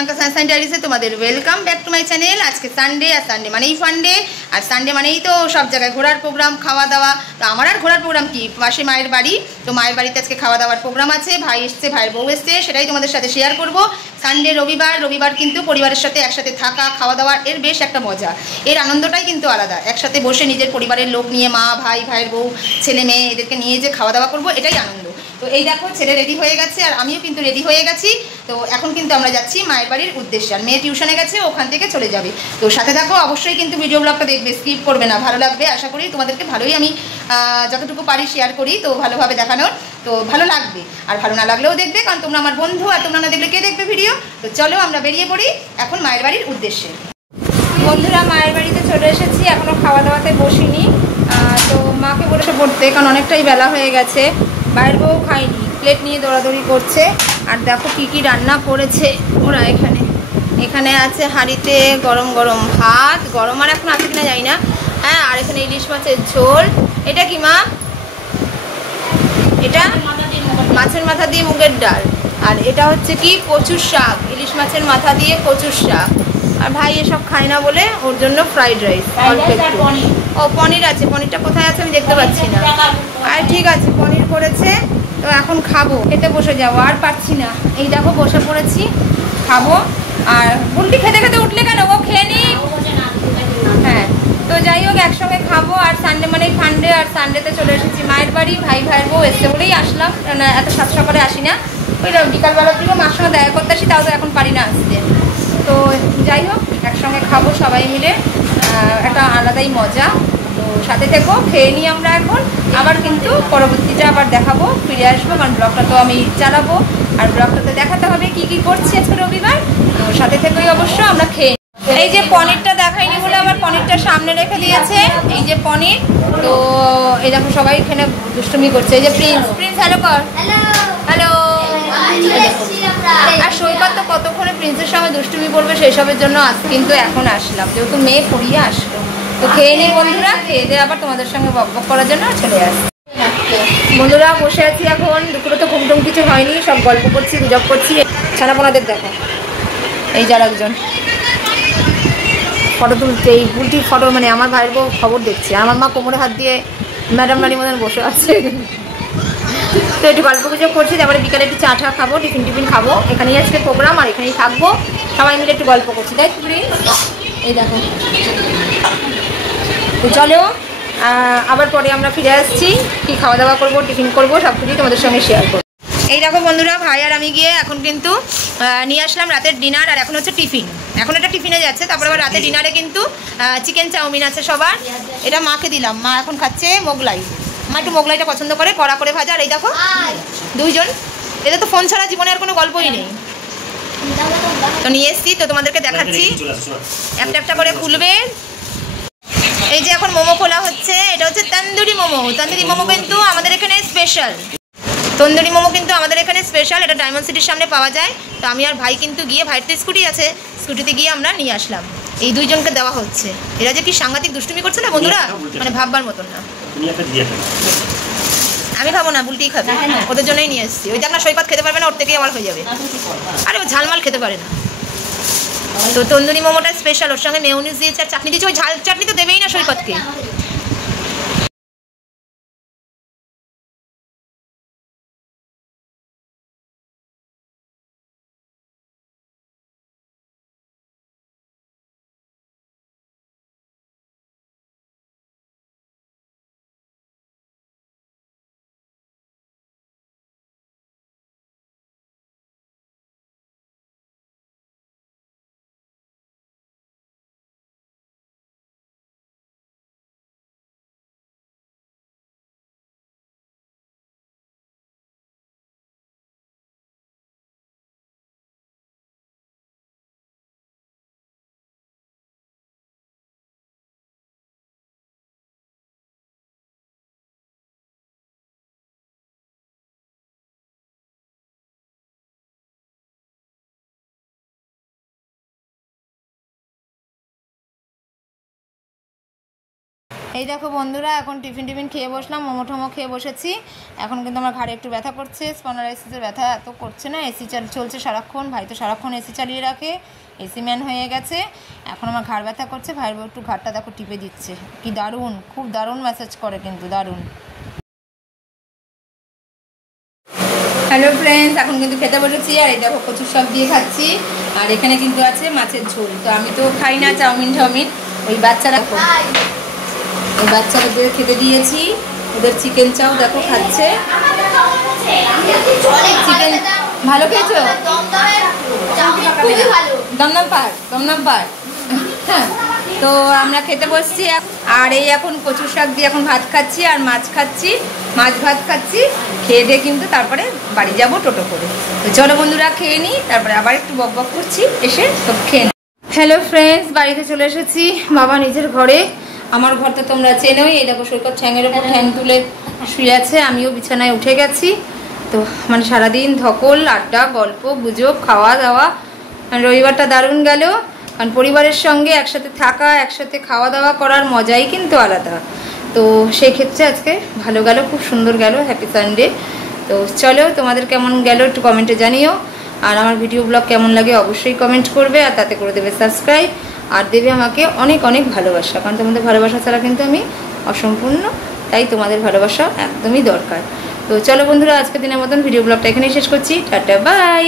Priyanka Sunshine ডায়েরিজে তোমাদের welcome back to my channel. আজকে Sunday, আর Sunday মানেই ফান্ডে, আর সানডে মানেই তো সব জায়গায় ঘোরার প্রোগ্রাম, খাওয়া দাওয়া। তো আমার আর ঘোরার প্রোগ্রাম কি, পাশে মায়ের বাড়ি, তো মায়ের বাড়িতে আজকে খাওয়া দাওয়ার প্রোগ্রাম আছে। ভাই এসছে, ভাইয়ের বউ এসছে, সেটাই তোমাদের সাথে শেয়ার করব। সানডে রবিবার কিন্তু পরিবারের সাথে একসাথে থাকা, খাওয়া দাওয়া, এর বেশ একটা মজা, এর আনন্দটাই কিন্তু আলাদা। একসাথে বসে নিজের পরিবারের লোক নিয়ে, মা ভাই, ভাইয়ের বউ, ছেলে মেয়ে, এদেরকে নিয়ে যে খাওয়া দাওয়া করবো, এটাই আনন্দ। তো এই দেখো, ছেলে রেডি হয়ে গেছে আর আমিও কিন্তু রেডি হয়ে গেছি। তো এখন কিন্তু আমরা যাচ্ছি মায়ের বাড়ির উদ্দেশ্যে, আর মেয়ে টিউশনে গেছে, ওখান থেকে চলে যাবে। তো সাথে দেখো, অবশ্যই কিন্তু ভিডিও ব্লগটা দেখবে, স্কিপ করবে না, ভালো লাগবে আশা করি। তোমাদেরকে ভালোই আমি যতটুকু পারি শেয়ার করি, তো ভালোভাবে দেখানোর, তো ভালো লাগবে। আর ভালো না লাগলেও দেখবে, কারণ তোমরা আমার বন্ধু, আর তোমরা না দেখলে কে দেখবে ভিডিও। তো চলো আমরা বেরিয়ে পড়ি এখন মায়ের বাড়ির উদ্দেশ্যে। বন্ধুরা, মায়ের বাড়িতে চলে এসেছি, এখনও খাওয়া দাওয়াতে বসিনি। তো মাকে বলেছে পড়তে, কারণ অনেকটাই বেলা হয়ে গেছে। বাইরের বউ খায়নি, প্লেট নিয়ে দৌড়াদৌড়ি করছে। আর দেখো কি কি রান্না করেছে ওরা। এখানে আছে হাঁড়িতে গরম গরম ভাত, গরম আর এখন আছে কিনা জানি না। হ্যাঁ, আর এখানে ইলিশ মাছের ঝোল। এটা কি মা? এটা মাছের মাথা দিয়ে মুগের ডাল। আর এটা হচ্ছে কি, কচুর শাক, ইলিশ মাছের মাথা দিয়ে কচুর শাক। আর ভাই এসব খায় না বলে ওর জন্য ফ্রাইড রাইস। ও পনির আছে, পনিরটা কোথায় আছে আমি দেখতে পাচ্ছি না। আর ঠিক আছে, পনির করেছে। তো এখন খাবো, খেতে বসে যাবো, আর পারছি না। এই দেখো বসে পড়েছি, খাবো। আর বুলটি খেতে খেতে উঠলে কেন, ও খেয়ে নি। হ্যাঁ, তো যাই হোক, একসঙ্গে খাবো। আর সানডে মানেই ফান্ডে, আর সানডেতে চলে এসেছি মায়ের বাড়ি। ভাইয়ের বউ এসছে বলেই আসলাম, এত সাত সকালে আসি না। ওই বিকালবেলার দিকেও মার সঙ্গে দেখা করতে আসি, তাও তো এখন পারি না আসতে। তো যাই হোক, একসঙ্গে খাবো সবাই মিলে, একটা আলাদাই মজা। তো সাথে থেকো, খেয়ে নিই আমরা এখন। আবার কিন্তু পরবর্তীটা আবার দেখাবো, ফিরে আসবো, কারণ ব্লগটা তো আমি চালাবো, আর ব্লগটাতে দেখাতে হবে কি কি করছি আজকে রবিবার। তো সাথে থেকেই অবশ্য আমরা খেয়ে। এই যে পনিরটা দেখাইনি বলে আবার পনিরটা সামনে রেখে দিয়েছে, এই যে পনির। তো এই দেখো সবাই এখানে দুষ্টুমি করছে। এই যে প্রিন্স হ্যালো কর, হ্যালো। আর সৈকত তো কতক্ষণে প্রিন্সের সঙ্গে দুষ্টুমি করবে, সেই সবের জন্য কিন্তু এখন আসলাম, যেহেতু মেয়ে পড়িয়ে আসলো। তো খেয়ে নিই বন্ধুরা, খেয়ে দিয়ে আবার তোমাদের সঙ্গে বকবক করার জন্য চলে আসছি। বন্ধুরা বসে আছি এখন, দুপুরে তো ঘুমটুম কিছু হয়নি, সব গল্প করছি, গুজব করছি। ছানাপোনাদের দেখো, এই যার একজন ফটো তুলছে, এই বুলটি ফটো, মানে আমার ভাইয়ের বউ খবর দেখছে। আমার মা কোমরে হাত দিয়ে ম্যাডাম রানি মতন বসে আছে। তো একটু গল্প গুজব করছি, তারপরে বিকালে একটু চা খাবো, টিফিন খাবো। এখানেই আজকে প্রোগ্রাম, আর এখানেই থাকবো, সবাই মিলে একটু গল্প করছি, তাই তো? এই দেখো, তো চলো আবার পরে আমরা ফিরে আসছি, কি খাওয়া দাওয়া করবো, টিফিন করবো, সব কিছুই তোমাদের সঙ্গে শেয়ার করবো। এই দেখো বন্ধুরা, ভাই আর আমি গিয়ে এখন কিন্তু নিয়ে আসলাম রাতের ডিনার। আর এখন হচ্ছে টিফিন, এখন এটা টিফিনে যাচ্ছে। তারপর আবার রাতের ডিনারে কিন্তু চিকেন চাউমিন আছে সবার। এটা মাকে দিলাম, মা এখন খাচ্ছে মোগলাই। মা একটু মোগলাইটা পছন্দ করে, কড়া করে ভাজা। আর এই দেখো দুইজন, এদের তো ফোন ছাড়া জীবনে আর কোনো গল্পই নেই। তো নিয়ে এসছি, তো তোমাদেরকে দেখাচ্ছি, একটা একটা করে খুলবে। এই যে এখন মোমো খোলা হচ্ছে, এটা হচ্ছে তন্দুরি মোমো। তন্দুরি মোমো কিন্তু আমাদের এখানে স্পেশাল, তন্দুরি মোমো কিন্তু আমাদের এখানে স্পেশাল। এটা ডায়মন্ড সিটির সামনে পাওয়া যায়। তো আমি আর ভাই কিন্তু গিয়ে, ভাইয়ের তো স্কুটি আছে, স্কুটিতে গিয়ে আমরা নিয়ে আসলাম। এই দুইজনকে দেওয়া হচ্ছে। এরা যে কি সাংঘাতিক দুষ্টুমি করছে না বন্ধুরা, মানে ভাববার মতন না। আমি খাবো না, বুলটিই খাবে, ওদের জন্যই নিয়ে এসেছি। ওই দেখ না, সৈকত খেতে পারবে না, ওর থেকেই আমার হয়ে যাবে। আরে ও ঝালমাল খেতে পারে না। তো তন্দুরি মোমোটা স্পেশাল, ওর সঙ্গে মেয়োনিজ দিয়েছে আর চাটনি দিয়েছে। ওই ঝাল চাটনি তো দেবেই না সৈকতকে। এই দেখো বন্ধুরা, এখন টিফিন খেয়ে বসলাম, মোমো টোমো খেয়ে বসেছি। এখন কিন্তু আমার ঘাড়ে একটু ব্যথা করছে, স্পন্ডালাইসিসের ব্যথা এত করছে না, এসি চলছে সারাক্ষণ, ভাই তো সারাক্ষণ এসি চালিয়ে রাখে, এসি ম্যান হয়ে গেছে। এখন আমার ঘাড় ব্যথা করছে, ভাইয়ের বউ একটু ঘাড়টা দেখো টিপে দিচ্ছে, কি দারুণ, খুব দারুণ ম্যাসাজ করে কিন্তু, দারুণ। হ্যালো ফ্রেন্ডস, এখন কিন্তু খেতে বসেছি, আর এই দেখো কচুর শাক দিয়ে খাচ্ছি, আর এখানে কিন্তু আছে মাছের ঝোল। তো আমি তো খাই না চাউমিন, ওই বাচ্চারা ওই বাচ্চাদের খেতে দিয়েছি, ওদের চিকেন চাও দেখো খাচ্ছে। চিকেন ভালো খেয়েছো? দমদম পার। হ্যাঁ, তো আমরা খেতে বসছি, আর এই এখন কচুর শাক দিয়ে এখন ভাত খাচ্ছি, আর মাছ ভাত খাচ্ছি। খেয়ে দিয়ে কিন্তু তারপরে বাড়ি যাব টোটো করে। তো চলো বন্ধুরা খেয়ে নিই, তারপরে আবার একটু বক করছি, এসে সব খেয়ে নিই। হ্যালো ফ্রেন্ডস, বাড়িতে চলে এসেছি, বাবা নিজের ঘরে। আমার ঘর তো তোমরা চেনোই, এই দেখো সৈকত ঠ্যাঙের ওপর ঠ্যাং তুলে শুয়ে আছে, আমিও বিছানায় উঠে গেছি। তো মানে সারাদিন ধকল, আড্ডা, গল্প গুজব, খাওয়া দাওয়া, রবিবারটা দারুণ গেল, কারণ পরিবারের সঙ্গে একসাথে থাকা, একসাথে খাওয়া দাওয়া করার মজাই কিন্তু আলাদা। তো সেই ক্ষেত্রে আজকে ভালো গেল, খুব সুন্দর গেল, হ্যাপি সানডে। তো চলো, তোমাদের কেমন গেল একটু কমেন্টে জানিও, আর আমার ভিডিও ব্লগ কেমন লাগে অবশ্যই কমেন্ট করবে, আর তাতে করে দেবে সাবস্ক্রাইব, আর দেবে আমাকে অনেক অনেক ভালোবাসা, কারণ তোমাদের ভালোবাসা ছাড়া কিন্তু আমি অসম্পূর্ণ, তাই তোমাদের ভালোবাসা একদমই দরকার। তো চলো বন্ধুরা, আজকের দিনের মতন ভিডিও ব্লগটা এখানেই শেষ করছি, টাটা বাই।